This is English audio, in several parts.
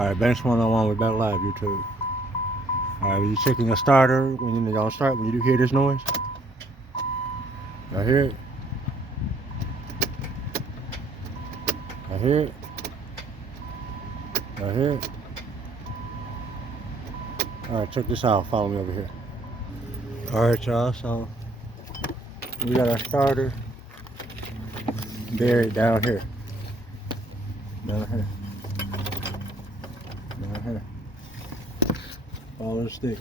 Alright, Banks 101, we're back live, YouTube. Alright, you checking your starter when you don't start, when you do hear this noise? I hear it. I hear it. I hear it. Alright, check this out. Follow me over here. Alright, y'all, so we got our starter buried down here. Down here. Down here. Follow the stick.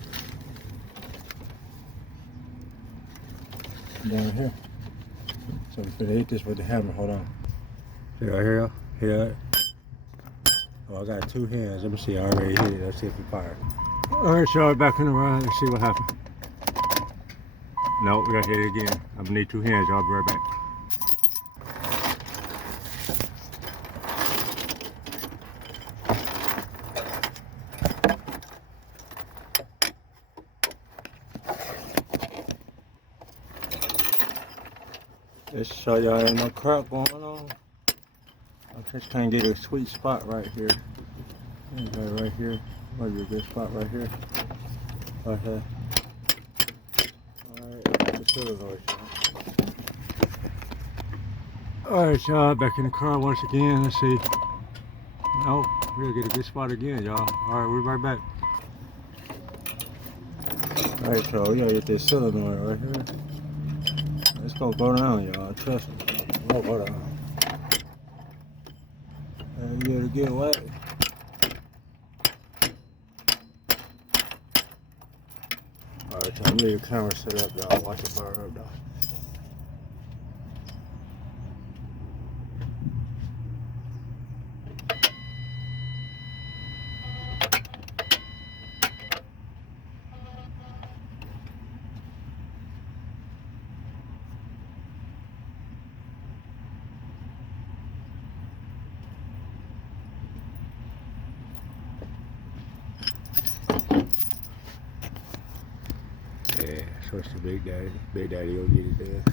Down here. So we're gonna hit this with the hammer. Hold on. See right here? Hear that? Oh, I got two hands. Let me see. I already hit it. Let's see if we fire. Alright, y'all, back in the ride. Let's see what happened. No, we gotta hit it again. I'm gonna need two hands. Y'all be right back. Let's show y'all ain't no crap going on. I just can't get a sweet spot right here. Right here. Might be a good spot right here. Right here. Alright, let's do it, y'all. Alright, y'all, back in the car once again. Let's see. Nope, we'll get a good spot again, y'all. Alright, we'll be right back. Alright, y'all, we gotta get this solenoid right here. It's gonna go down, y'all. Trust me. It's gonna go down. And you gotta get wet. Alright, y'all, I'm gonna leave the camera set up, y'all. Watch it fire up, though. Yeah, so it's the Big Daddy. Big Daddy will get it there.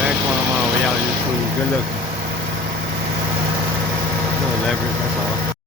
Next one I'm on, we out YouTube. Good looking. No leverage, that's all.